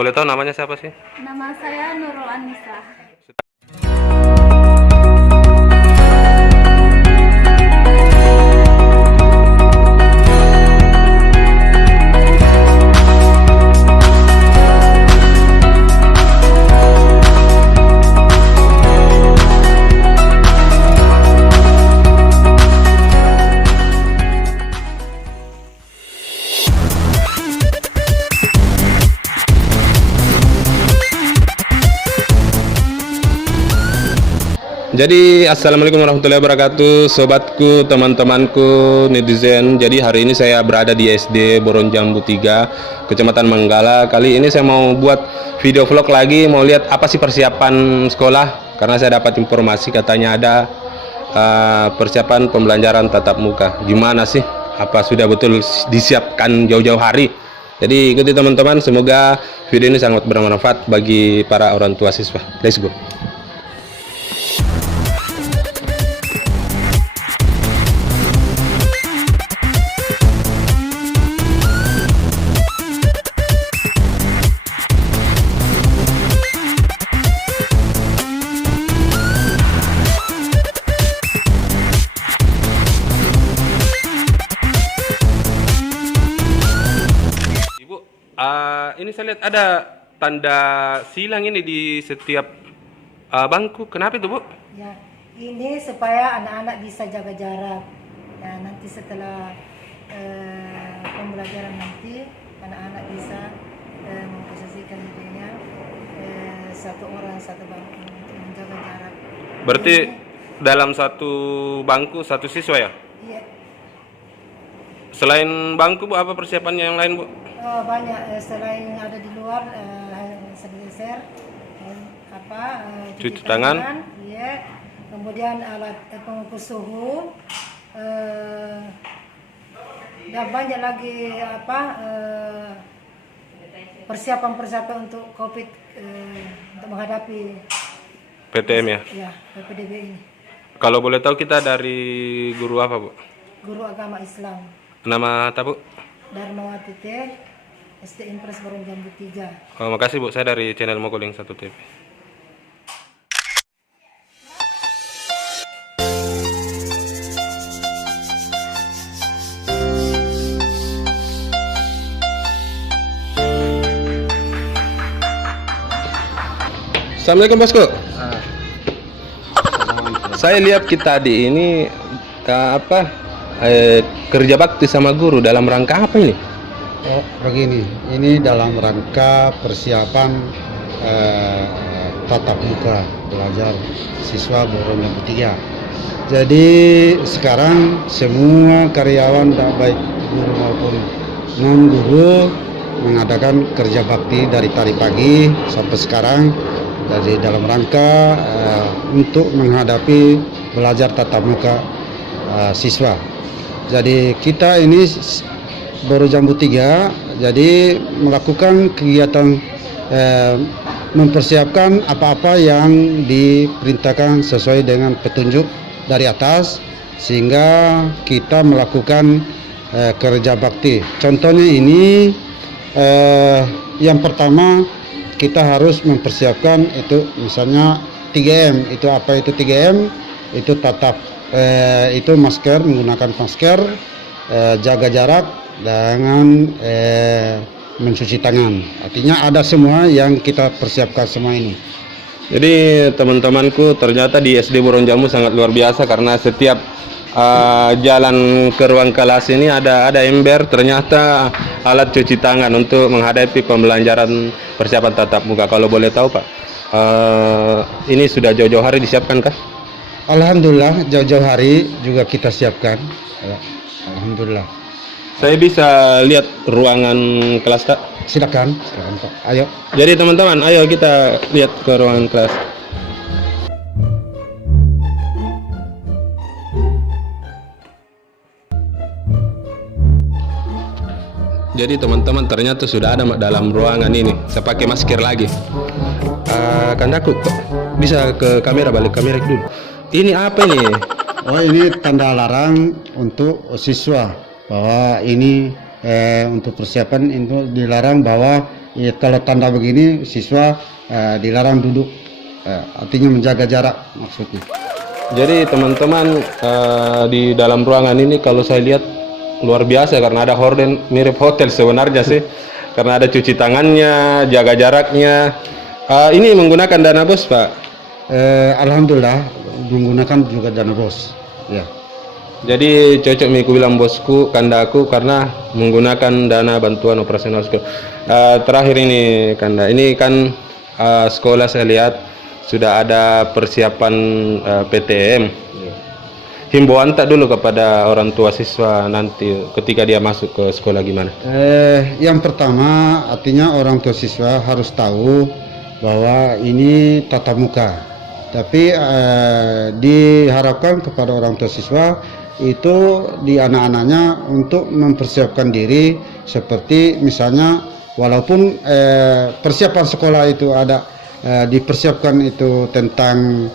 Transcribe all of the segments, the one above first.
Boleh tahu namanya siapa sih? Nama saya Nurul Anissa. Jadi assalamualaikum warahmatullahi wabarakatuh, sobatku, teman-temanku, netizen. Jadi hari ini saya berada di SD Boronjambu 3, Kecamatan Manggala. Kali ini saya mau buat video vlog lagi, mau lihat apa sih persiapan sekolah. Karena saya dapat informasi katanya ada persiapan pembelajaran tatap muka. Gimana sih? Apa sudah betul disiapkan jauh-jauh hari? Jadi ikuti teman-teman, semoga video ini sangat bermanfaat bagi para orang tua siswa. Let's go. Ini saya lihat ada tanda silang ini di setiap bangku. Kenapa itu, Bu? Ya, ini supaya anak-anak bisa jaga jarak. Ya, nanti setelah pembelajaran nanti anak-anak bisa memposisikan dirinya satu orang satu bangku untuk menjaga jarak. Berarti Ini, dalam satu bangku satu siswa ya? iya, Selain bangku, Bu, apa persiapannya yang lain, Bu? banyak selain ada di luar sanitizer, Cuci tangan. iya. Kemudian alat pengukur suhu, dan banyak lagi persiapan-persiapan untuk COVID, untuk menghadapi PTM ya? ya PPDB ini. Kalau boleh tahu kita dari guru apa, Bu? Guru agama Islam Nama apa, Bu? Darmawati Teh, SD Impres Boronjambu 3. Oh, makasih, Bu. Saya dari channel Mokoling 1 TV. Assalamualaikum, Bosku. Saya lihat kita di ini kerja bakti sama guru dalam rangka apa ini? Oh, begini, ini dalam rangka persiapan tatap muka belajar siswa Boronjambu 3. Jadi sekarang semua karyawan, baik guru maupun non guru, mengadakan kerja bakti dari tadi pagi sampai sekarang. Jadi dalam rangka untuk menghadapi belajar tatap muka siswa. Jadi kita ini Boronjambu 3 jadi melakukan kegiatan mempersiapkan apa-apa yang diperintahkan sesuai dengan petunjuk dari atas, sehingga kita melakukan kerja bakti. Contohnya ini yang pertama kita harus mempersiapkan itu misalnya 3M. Itu apa itu 3M? Itu tatap itu masker, menggunakan masker, jaga jarak dengan mencuci tangan. Artinya ada semua yang kita persiapkan semua ini. Jadi teman-temanku, ternyata di SD Boronjambu sangat luar biasa karena setiap jalan ke ruang kelas ini ada ember, ternyata alat cuci tangan untuk menghadapi pembelajaran persiapan tatap muka. Kalau boleh tahu, Pak, ini sudah jauh-jauh hari disiapkan kah? Alhamdulillah jauh-jauh hari juga kita siapkan. Ya, alhamdulillah. Saya bisa lihat ruangan kelas, Kak? Silakan Pak. Ayo. Jadi teman-teman, ayo kita lihat ke ruangan kelas. Jadi teman-teman, ternyata sudah ada dalam ruangan ini. Saya pakai masker lagi. Kandaku, kok bisa ke kamera, balik kamera dulu. Ini apa ini? Oh, ini tanda larang untuk siswa bahwa ini untuk persiapan itu dilarang bahwa ya, kalau tanda begini siswa dilarang duduk, artinya menjaga jarak maksudnya. Jadi teman-teman di dalam ruangan ini kalau saya lihat luar biasa karena ada horden mirip hotel sebenarnya sih. Karena ada cuci tangannya, jaga jaraknya. Ini menggunakan dana bos, Pak. Alhamdulillah menggunakan juga dana bos. Ya. Jadi cocok aku bilang bosku, kandaku karena menggunakan dana bantuan operasional sekolah. Terakhir ini Kanda, ini kan sekolah saya lihat sudah ada persiapan PTM. Himbauan tak dulu kepada orang tua siswa nanti ketika dia masuk ke sekolah gimana? Yang pertama artinya orang tua siswa harus tahu bahwa ini tatap muka. Tapi diharapkan kepada orang tua siswa itu di anak-anaknya untuk mempersiapkan diri seperti misalnya walaupun persiapan sekolah itu ada dipersiapkan itu tentang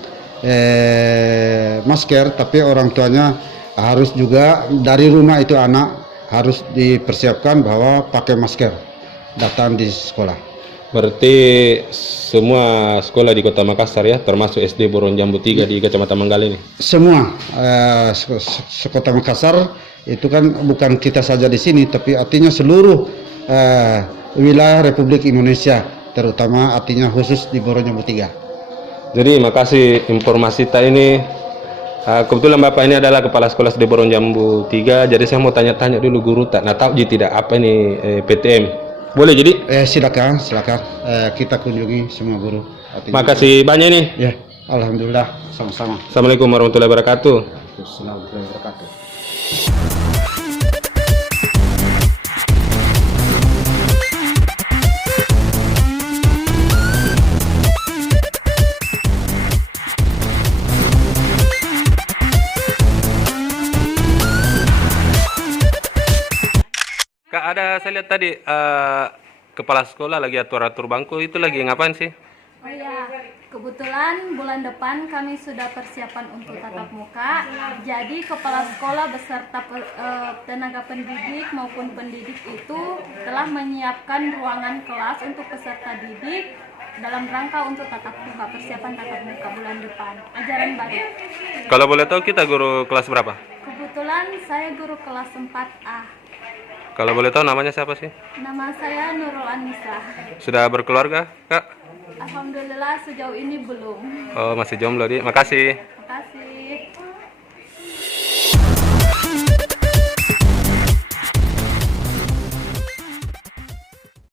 masker, tapi orang tuanya harus juga dari rumah itu anak harus dipersiapkan bahwa pakai masker datang di sekolah. Berarti semua sekolah di Kota Makassar ya, termasuk SD Boron Jambu 3 di Kecamatan Manggala ini? Semua Kota Makassar itu kan bukan kita saja di sini, tapi artinya seluruh wilayah Republik Indonesia, terutama artinya khusus di Boron Jambu 3. Jadi makasih informasi ini. Kebetulan Bapak ini adalah kepala sekolah SD Boron Jambu 3. Jadi saya mau tanya-tanya dulu guru tak. Nah tahu tidak apa ini PTM? Boleh jadi? Silakan kita kunjungi semua guru. Artinya, makasih banyak nih. Ya, alhamdulillah sama-sama. Assalamualaikum warahmatullahi wabarakatuh. Assalamualaikum warahmatullahi wabarakatuh. Kak, ada saya lihat tadi kepala sekolah lagi atur-atur bangku, itu lagi ngapain sih? Oh ya, kebetulan bulan depan kami sudah persiapan untuk tatap muka. Jadi kepala sekolah beserta tenaga pendidik maupun pendidik itu telah menyiapkan ruangan kelas untuk peserta didik dalam rangka untuk tatap muka, persiapan tatap muka bulan depan, ajaran baru. Kalau boleh tahu kita guru kelas berapa? Kebetulan saya guru kelas 4A. Kalau boleh tahu namanya siapa sih? Nama saya Nurul Anissa. Sudah berkeluarga, Kak? Alhamdulillah sejauh ini belum. Oh, masih jomblo, Di. Makasih. Terima kasih.